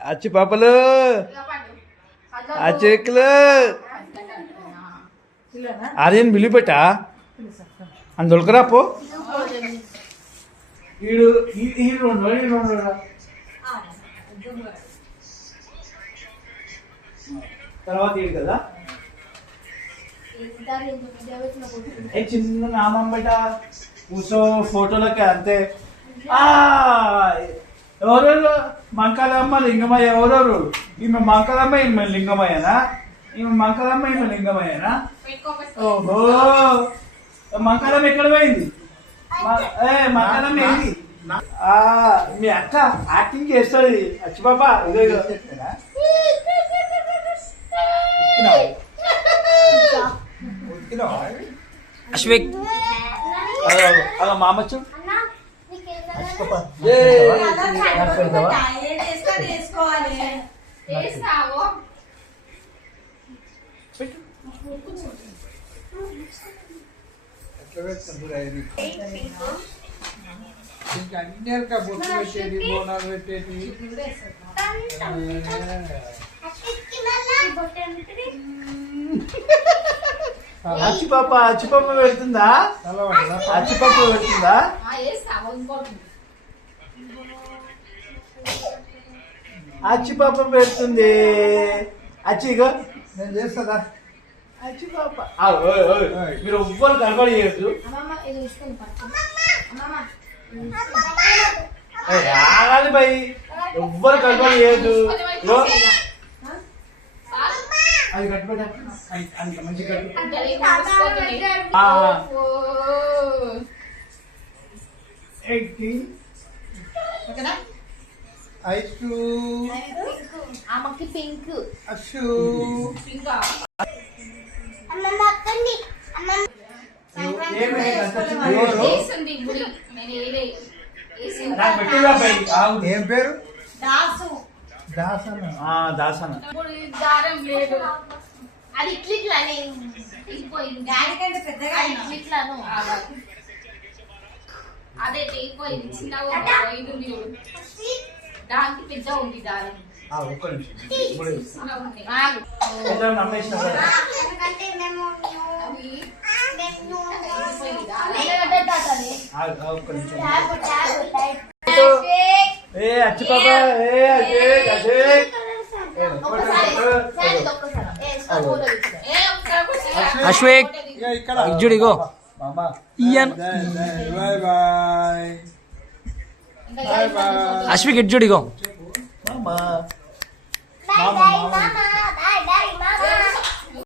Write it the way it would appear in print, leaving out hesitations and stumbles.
అచ్చి పాపలు అచ్చెక్కులు ఆర్యన్ బిలిపెట్టా అని దొరకరా పో ఈడు తర్వాత ఈడు కదా చిన్న నామం బయట కూర్చో ఫోటోలకి అంతే. ఎవరెవరు మంకాలమ్మ లింగమయ్య ఎవరెవరు? ఈమె మంకాలమ్మ ఈమె లింగమయ్యనా? ఈమె మంకాలమ్మ ఈమె లింగమయ్యనా? ఓహో మంకాలమ్మ ఎక్కడ పోయింది? మంకాలమ్మ ఏంది? మీ అక్క యాక్టింగ్ చేస్తుంది. అచ్చి బాబా ఇదో అశ్విక్ అలా మామచ్చు అన్నిటిగా బొట్టు పెట్టేది బోనాలు పెట్టేది అచ్చిపప్ప పెడుతుందా? అచ్చిపప్ప పెడుతుందా? అచ్చిపప్ప పెడుతుంది. అచ్చిగో నేను చేస్తాదా అచ్చిపప్ప. మీరు ఎవ్వరు కనబడి చేయొద్దు. రాగాలి భయ్ ఎవ్వరు కనబడి చేయొద్దు. అది కట్టుబడి మంచి కట్టు. పింక్ అశు ఏం పేరు? దాసన. అది ఇట్లిట్లానే దానికంటే పెద్దగా ఇట్లిట్లాను అదే తెగిపోయింది. చిన్నగా దానికి పెద్ద ఉంది దారం. ఒక్క నిమిషం అచ్చిపాప అశ్వేక్ ఇజ్జుడిగో ఇయన్ బాయ్ బాయ్ అశ్విక్ ఇజ్జుడిగో మామ